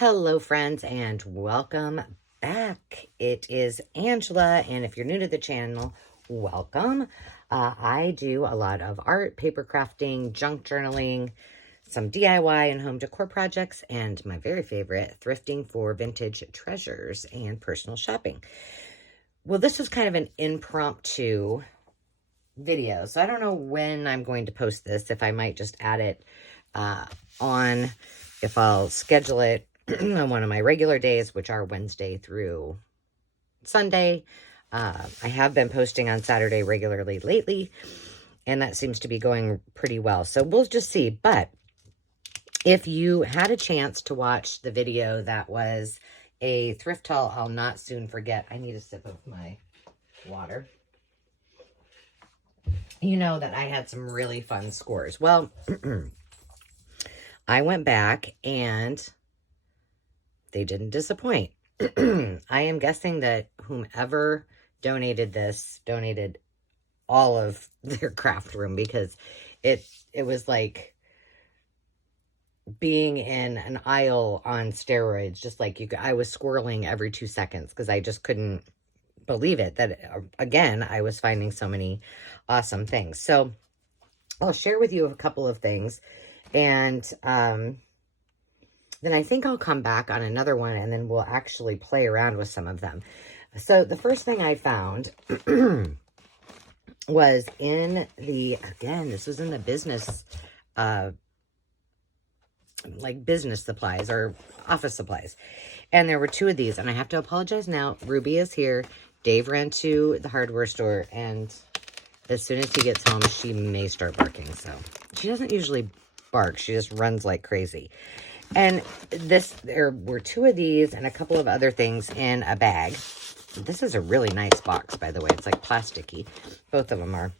Hello, friends, and welcome back. It is Angela, and if you're new to the channel, welcome. I do a lot of art, paper crafting, junk journaling, some DIY and home decor projects, and my very favorite, thrifting for vintage treasures and personal shopping. Well, this was kind of an impromptu video, so I don't know when I'm going to post this, if I might just add it on, if I'll schedule it on one of my regular days, which are Wednesday through Sunday. I have been posting on Saturday regularly lately, and that seems to be going pretty well. So we'll just see. But if you had a chance to watch the video that was a thrift haul, I'll not soon forget. I need a sip of my water. You know that I had some really fun scores. Well, I went back and they didn't disappoint. I am guessing that whomever donated this donated all of their craft room, because it was like being in an aisle on steroids. Just like I was squirreling every 2 seconds because I just couldn't believe it that, again, I was finding so many awesome things. So I'll share with you a couple of things, and then I think I'll come back on another one, and then we'll actually play around with some of them. So the first thing I found was in the, again, this was in the business, like business supplies or office supplies. And there were two of these, and I have to apologize now. Ruby is here. Dave ran to the hardware store, and as soon as he gets home, she may start barking. So she doesn't usually bark. She just runs like crazy. And there were two of these and a couple of other things in a bag. This is a really nice box, by the way. It's like plasticky. Both of them are.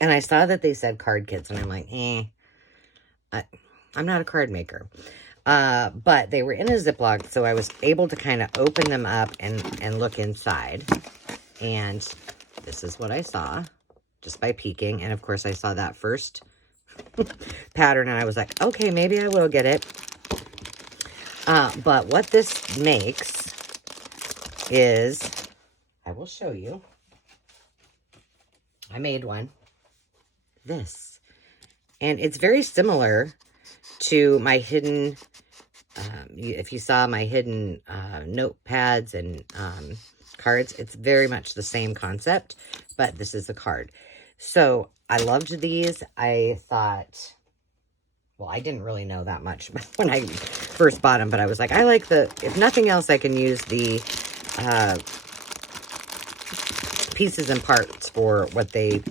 And I saw that they said card kits, and I'm like, I'm not a card maker. But they were in a Ziploc, so I was able to kind of open them up and look inside. And this is what I saw just by peeking. And of course, I saw that first pattern, and I was like, okay, maybe I will get it. But what this makes is, I will show you. I made one. This. And it's very similar to my hidden, if you saw my hidden notepads and cards, it's very much the same concept, but this is a card. So I loved these. I thought, well, I didn't really know that much when I first bought them, but I was like, I like if nothing else, I can use the pieces and parts for what they,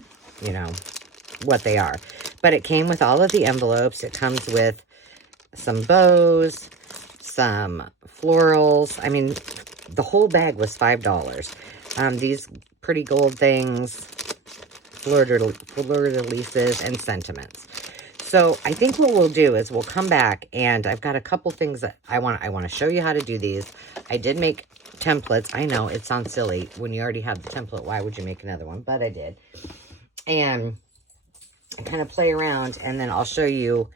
what they are. But it came with all of the envelopes. It comes with some bows, some florals. I mean, the whole bag was $5. These pretty gold things, fleur-de-lises, and sentiments. So I think what we'll do is we'll come back, and I've got a couple things that I want to show you how to do these. I did make templates. I know it sounds silly when you already have the template. Why would you make another one? But I did. And I kind of play around, and then I'll show you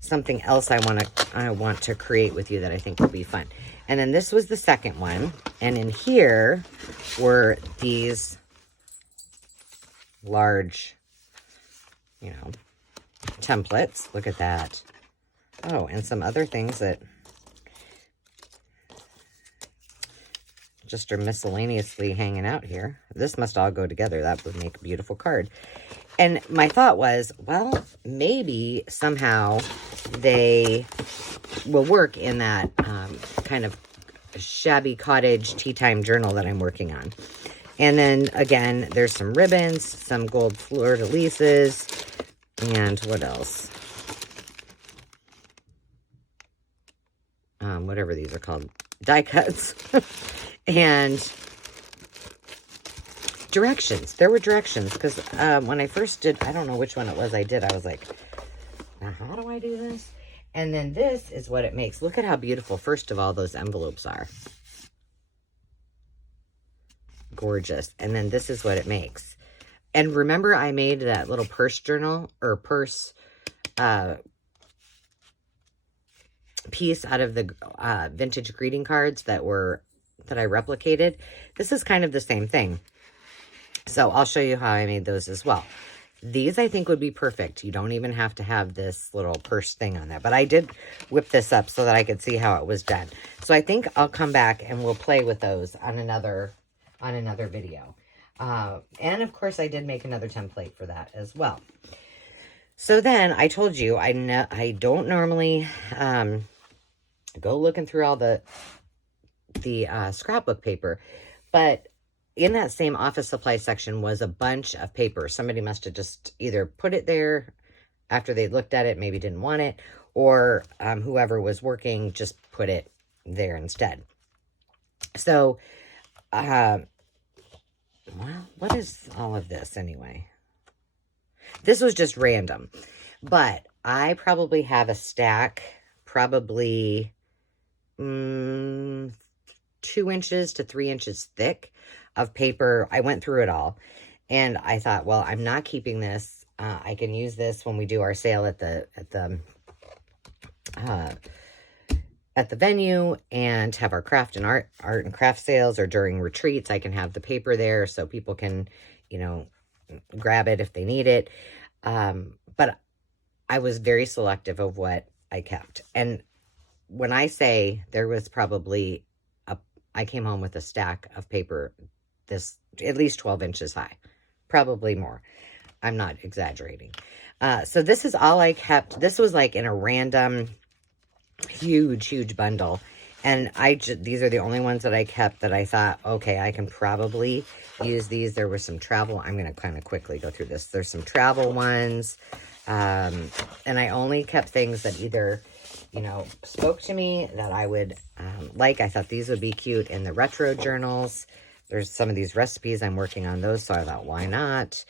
something else I want to create with you that I think will be fun. And then this was the second one, and in here were these large, templates. Look at that. Oh, and some other things that just are miscellaneously hanging out here. This must all go together. That would make a beautiful card. And my thought was, well, maybe somehow they will work in that kind of shabby cottage tea time journal that I'm working on. And then, again, there's some ribbons, some gold fleur-de-lises, and what else? Whatever these are called. Die cuts. And directions. There were directions, because when I first did, I don't know which one it was I did. I was like, now how do I do this? And then this is what it makes. Look at how beautiful, first of all, those envelopes are. Gorgeous. And then this is what it makes. And remember, I made that little purse journal, or purse piece out of the vintage greeting cards that I replicated. This is kind of the same thing. So I'll show you how I made those as well. These I think would be perfect. You don't even have to have this little purse thing on there. But I did whip this up so that I could see how it was done. So I think I'll come back and we'll play with those on another video. And of course I did make another template for that as well. So then I told you I don't normally go looking through all the scrapbook paper, but in that same office supply section was a bunch of paper. Somebody must have just either put it there after they looked at it, maybe didn't want it, or whoever was working just put it there instead. So, well, what is all of this anyway? This was just random, but I probably have a stack, probably 2 inches to 3 inches thick of paper. I went through it all and I thought, well, I'm not keeping this. I can use this when we do our sale at the venue and have our art and craft sales, or during retreats. I can have the paper there so people can, you know, grab it if they need it. But I was very selective of what I kept. And when I say there was probably I came home with a stack of paper this at least 12 inches high, probably more. I'm not exaggerating. So this is all I kept. This was like in a random huge bundle. And these are the only ones that I kept that I thought, okay, I can probably use these. There was some travel. I'm going to kind of quickly go through this. There's some travel ones. And I only kept things that either, you know, spoke to me that I would like. I thought these would be cute in the retro journals. There's some of these recipes. I'm working on those, so I thought, why not?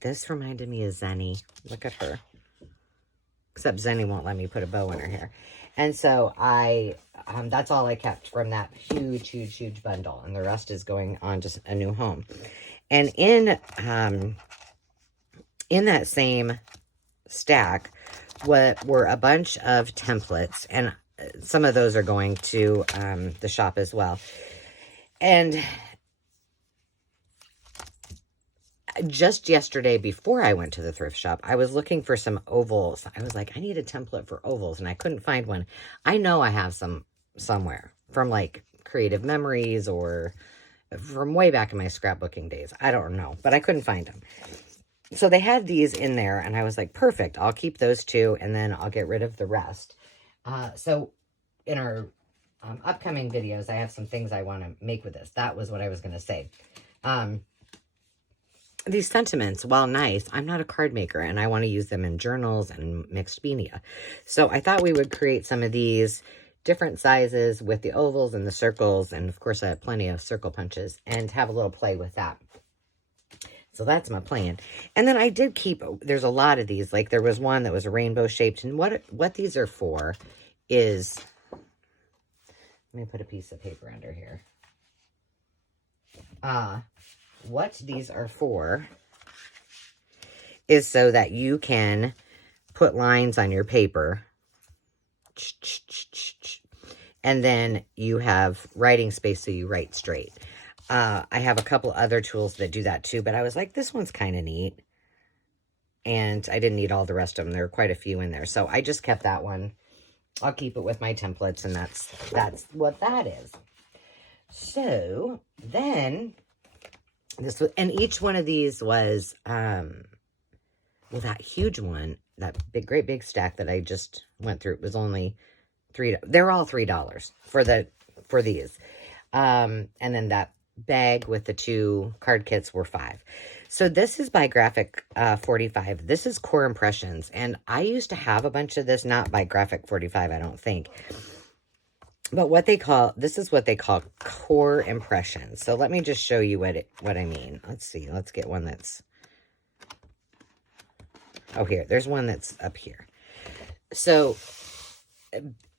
This reminded me of Zenny. Look at her. Except Zenny won't let me put a bow in her hair. And so that's all I kept from that huge bundle. And the rest is going on to a new home. And in that same stack were a bunch of templates, and some of those are going to the shop as well. And just yesterday, before I went to the thrift shop, I was looking for some ovals. I was like, I need a template for ovals, and I couldn't find one. I know I have some somewhere from like Creative Memories or from way back in my scrapbooking days. I don't know, but I couldn't find them. So they had these in there, and I was like, perfect. I'll keep those two, and then I'll get rid of the rest. So in our upcoming videos, I have some things I want to make with this. That was what I was going to say. These sentiments, while nice, I'm not a card maker, and I want to use them in journals and mixed media. So I thought we would create some of these different sizes with the ovals and the circles, and of course I have plenty of circle punches, and have a little play with that. So that's my plan. And then I did keep, there's a lot of these. Like there was one that was rainbow shaped, and what these are for is, let me put a piece of paper under here. What these are for is so that you can put lines on your paper, and then you have writing space so you write straight. I have a couple other tools that do that too, but I was like, this one's kind of neat. And I didn't need all the rest of them. There were quite a few in there. So I just kept that one. I'll keep it with my templates, and that's what that is. So then this was, and each one of these was, well, that huge one, that great big stack that I just went through, it was only they're all $3 for these. And then that bag with the 2 card kits were $5. So this is by Graphic 45. This is Core Impressions. And I used to have a bunch of this, not by Graphic 45, I don't think. But this is what they call Core Impressions. So let me just show you what I mean. Let's see. Let's get one that's, oh, here. There's one that's up here. So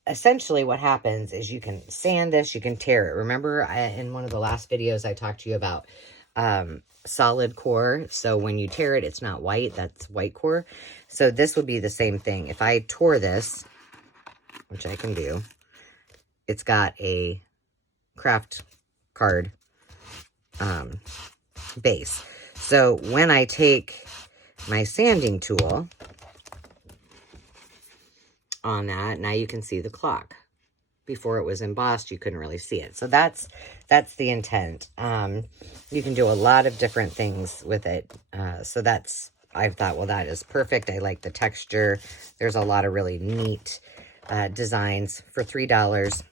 essentially what happens is you can sand this, you can tear it. Remember in one of the last videos I talked to you about solid core. So when you tear it, it's not white. That's white core. So this would be the same thing. If I tore this, which I can do. It's got a craft card base. So when I take my sanding tool on that, now you can see the clock. Before it was embossed, you couldn't really see it. So that's the intent. You can do a lot of different things with it. So I thought, well, that is perfect. I like the texture. There's a lot of really neat designs for $3.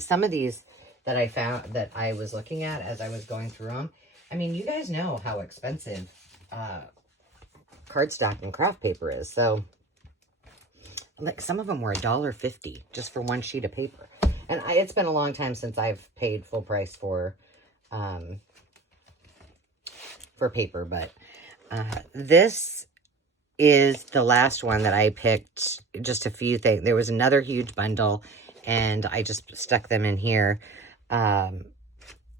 Some of these that I found, that I was looking at as I was going through them, I mean, you guys know how expensive cardstock and craft paper is. So, like, some of them were $1.50 just for one sheet of paper. And it's been a long time since I've paid full price for paper, but this is the last one that I picked. Just a few things. There was another huge bundle, and I just stuck them in here.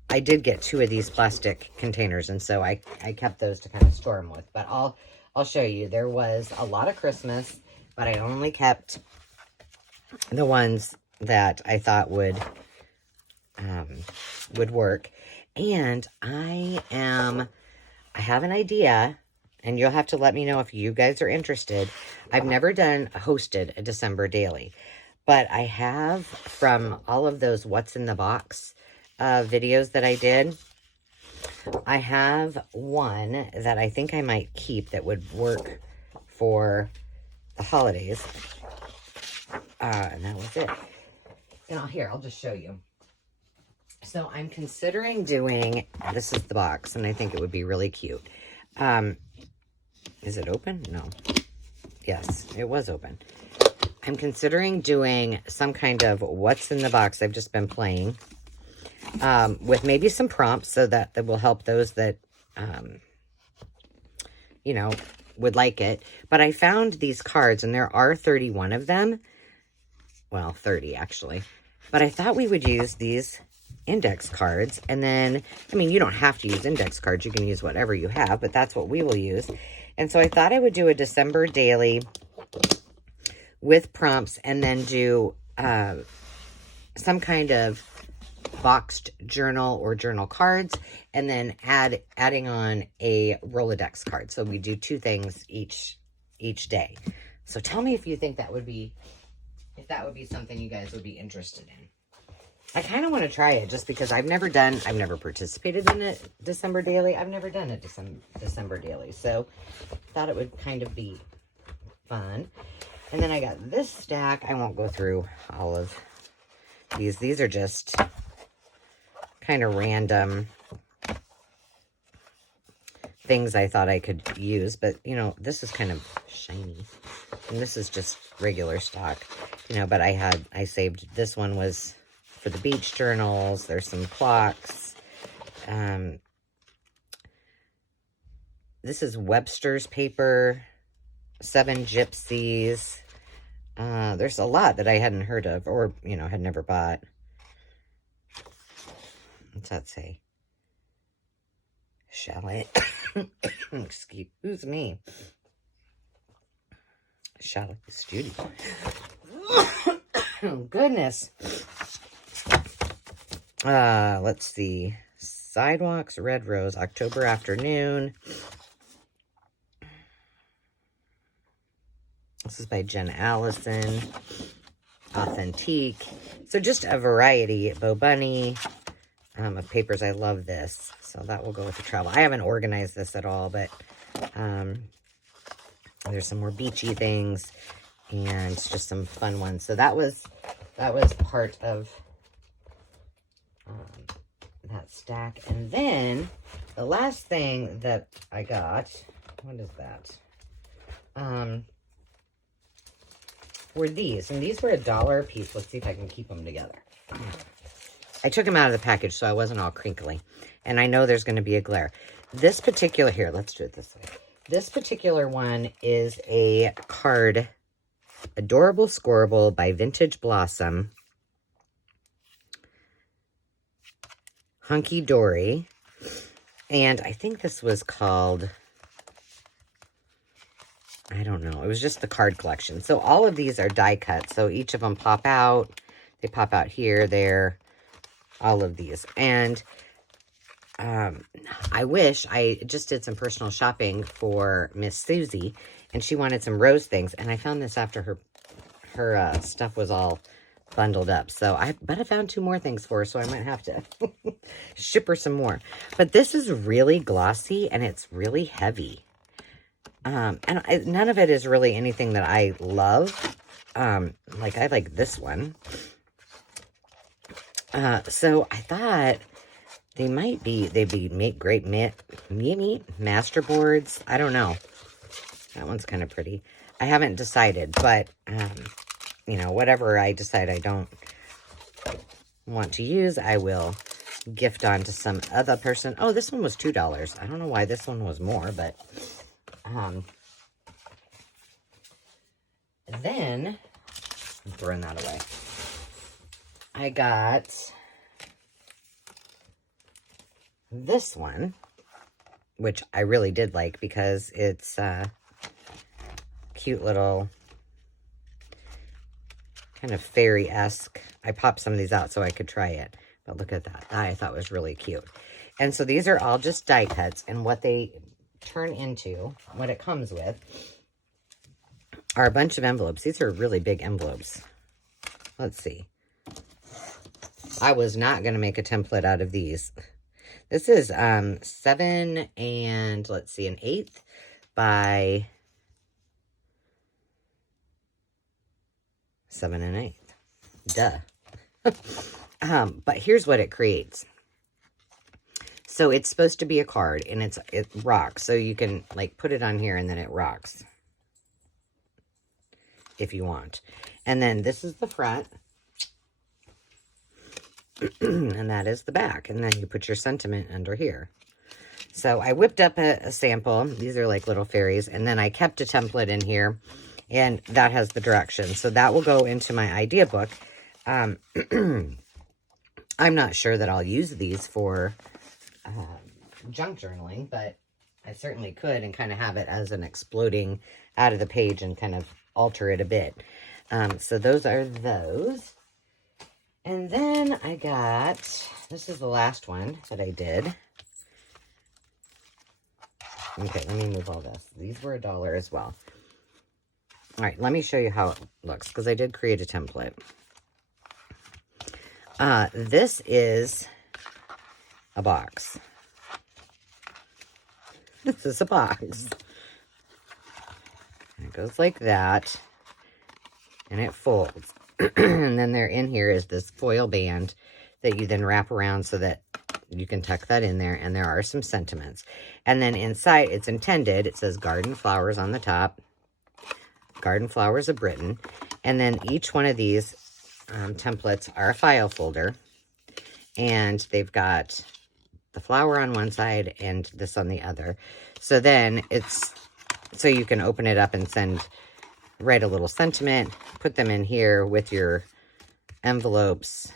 I did get 2 of these plastic containers, and so I kept those to kind of store them with. But I'll show you. There was a lot of Christmas, but I only kept the ones that I thought would work. And I have an idea, and you'll have to let me know if you guys are interested. I've never hosted a December daily, but I have, from all of those What's in the Box videos that I did, I have one that I think I might keep that would work for the holidays. And that was it. Now here, I'll just show you. So I'm considering doing, this is the box, and I think it would be really cute. Is it open? No. Yes, it was open. I'm considering doing some kind of What's in the Box. I've just been playing with maybe some prompts, so that will help those that, you know, would like it. But I found these cards, and there are 31 of them. Well, 30 actually. But I thought we would use these index cards. And then, I mean, you don't have to use index cards. You can use whatever you have, but that's what we will use. And so I thought I would do a December daily with prompts, and then do some kind of boxed journal or journal cards, and then adding on a Rolodex card. So we do 2 things each day. So tell me if you think that would be, something you guys would be interested in. I kind of want to try it just because I've never participated in a December daily. I've never done a December daily. So thought it would kind of be fun. And then I got this stack. I won't go through all of these. These are just kind of random things I thought I could use. But, you know, this is kind of shiny. And this is just regular stock. You know, but I saved, this one was for the beach journals. There's some clocks. This is Webster's paper. 7 Gypsies. There's a lot that I hadn't heard of, or, you know, had never bought. What's that say? Chalet. Excuse me. Chalet Studio. Oh, goodness. Let's see. Sidewalks, Red Rose, October Afternoon. This is by Jen Allison. Authentique. So just a variety. Bo Bunny of papers. I love this. So that will go with the travel. I haven't organized this at all, but there's some more beachy things and just some fun ones. So that was part of that stack. And then the last thing that I got, what is that? Were these, and these were $1 a piece. Let's see if I can keep them together. I took them out of the package so I wasn't all crinkly, and I know there's going to be a glare. This particular, here, let's do it this way. This particular one is a card, Adorable Scoreable by Vintage Blossom. Hunky Dory. And I think this was called I don't know. It was just the card collection. So all of these are die cut. So each of them pop out. They pop out here, there, all of these. And I wish I just did some personal shopping for Miss Susie, and she wanted some rose things. And I found this after her stuff was all bundled up. So I found 2 more things for her, so I might have to ship her some more. But this is really glossy, and it's really heavy. And none of it is really anything that I love. Like, I like this one. So I thought they'd make great master boards. I don't know. That one's kind of pretty. I haven't decided, but, you know, whatever I decide I don't want to use, I will gift on to some other person. Oh, this one was $2. I don't know why this one was more, but, then, I'm throwing that away. I got this one, which I really did like because it's cute little kind of fairy-esque. I popped some of these out so I could try it, but look at that. I thought was really cute. And so these are all just die cuts, and what they turn into, what it comes with, are a bunch of envelopes. These are really big envelopes. Let's see. I was not going to make a template out of these. This is 7 and, let's see, 1/8 by 7 1/8. Duh. But here's what it creates. So it's supposed to be a card, and it rocks. So you can, like, put it on here, and then it rocks if you want. And then this is the front. And that is the back. And then you put your sentiment under here. So I whipped up a sample. These are like little fairies. And then I kept a template in here. And that has the directions. So that will go into my idea book. I'm not sure that I'll use these for junk journaling, but I certainly could and kind of have it as an exploding out of the page and kind of alter it a bit. So those are those. And then I got, this is the last one that I did. Okay, let me move all this. These were $1 as well. All right, let me show you how it looks, because I did create a template. This is a box. This is a box. It goes like that, and it folds. And then there in here is this foil band that you then wrap around so that you can tuck that in there, and there are some sentiments. And then inside, it's intended, it says Garden Flowers on the top, Garden Flowers of Britain, and then each one of these templates are a file folder, and they've got the flower on one side and this on the other. So then it's, so you can open it up and write a little sentiment, put them in here with your envelopes,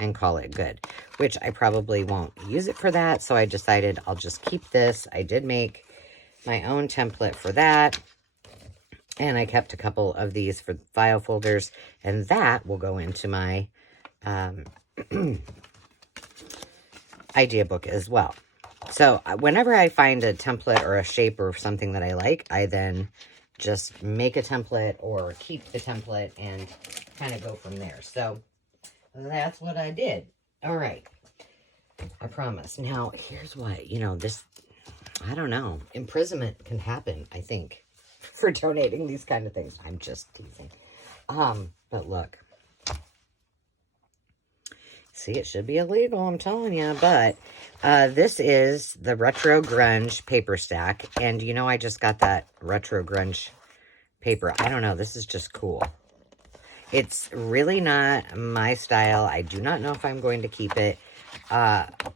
and call it good, which I probably won't use it for that. So I decided I'll just keep this. I did make my own template for that. And I kept a couple of these for file folders, and that will go into my idea book as well. So whenever I find a template or a shape or something that I like, I then just make a template or keep the template and kind of go from there. So that's what I did. All right. I promise. Now, here's what, you know, this, I don't know, imprisonment can happen, I think, for donating these kind of things. I'm just teasing. But look. See, it should be illegal, I'm telling you. But this is the Retro Grunge paper stack. And, you know, I just got that Retro Grunge paper. I don't know. This is just cool. It's really not my style. I do not know if I'm going to keep it. But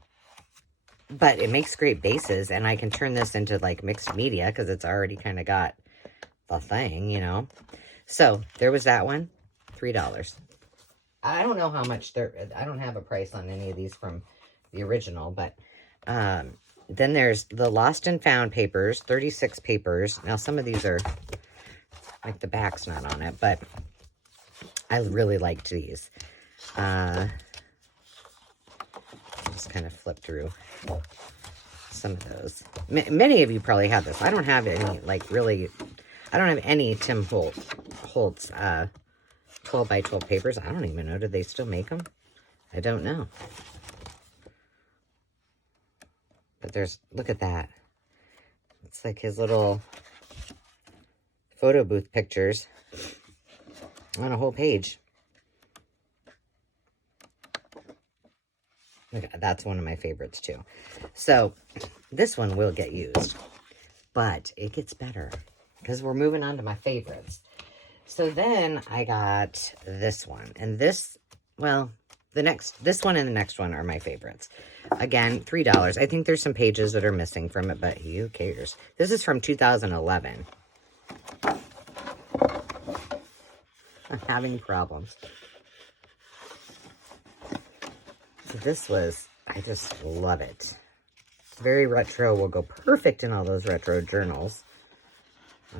it makes great bases. And I can turn this into, like, mixed media because it's already kind of got the thing, you know. So, there was that one. $3. I don't know how much I don't have a price on any of these from the original, but then there's the Lost and Found papers, 36 papers. Now, some of these are like the back's not on it, but I really liked these. Just kind of flip through some of those. Many of you probably have this. I don't have any, like, really, I don't have any Tim Holtz 12 by 12 papers. I don't even know. Do they still make them? I don't know. But there's, look at that. It's like his little photo booth pictures on a whole page. Look, that's one of my favorites too. So this one will get used, but it gets better because we're moving on to my favorites. So then I got this one, and this, well, this one and the next one are my favorites. Again, $3. I think there's some pages that are missing from it, but who cares? This is from 2011. I'm having problems. This was, I just love it. It's very retro. Will go perfect in all those retro journals. I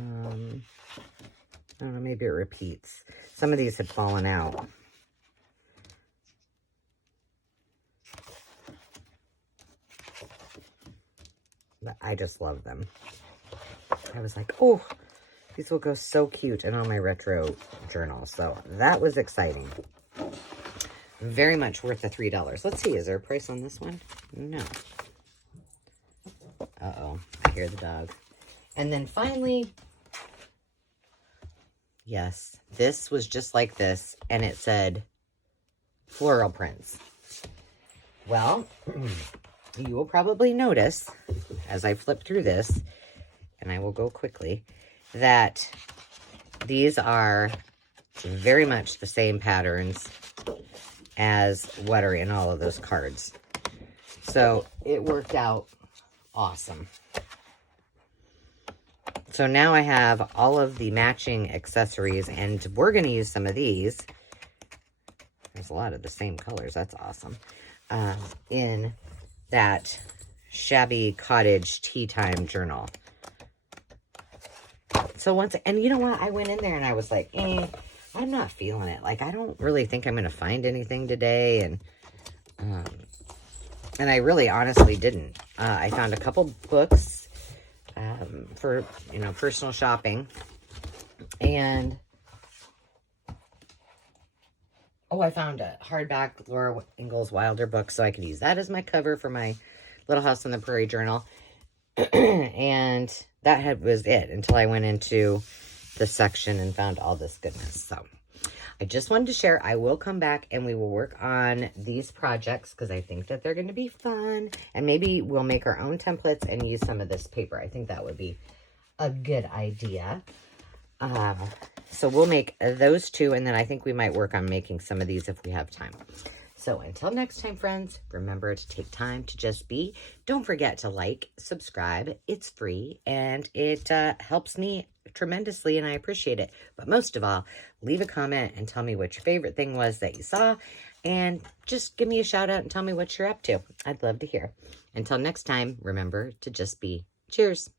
don't know, maybe it repeats. Some of these had fallen out. But I just love them. I was like, oh, these will go so cute in all my retro journals. So that was exciting. Very much worth the $3. Let's see, is there a price on this one? No. Uh-oh, I hear the dog. And then finally, yes, this was just like this, and it said floral prints. Well, you will probably notice, as I flip through this, and I will go quickly, that these are very much the same patterns as what are in all of those cards. So it worked out awesome. So now I have all of the matching accessories, and we're going to use some of these. There's a lot of the same colors. That's awesome. In that shabby cottage tea time journal. So and you know what? I went in there and I was like, I'm not feeling it. Like, I don't really think I'm going to find anything today. And I really honestly didn't. I found a couple books for, personal shopping. And, I found a hardback Laura Ingalls Wilder book, so I could use that as my cover for my Little House on the Prairie journal. And that was it until I went into the section and found all this goodness. So I just wanted to share. I will come back and we will work on these projects because I think that they're going to be fun. And maybe we'll make our own templates and use some of this paper. I think that would be a good idea. So we'll make those two, and then I think we might work on making some of these if we have time. So until next time, friends, remember to take time to just be. Don't forget to like, subscribe. It's free, and it helps me tremendously, and I appreciate it. But most of all, leave a comment and tell me what your favorite thing was that you saw, and just give me a shout out and tell me what you're up to. I'd love to hear. Until next time, remember to just be. Cheers.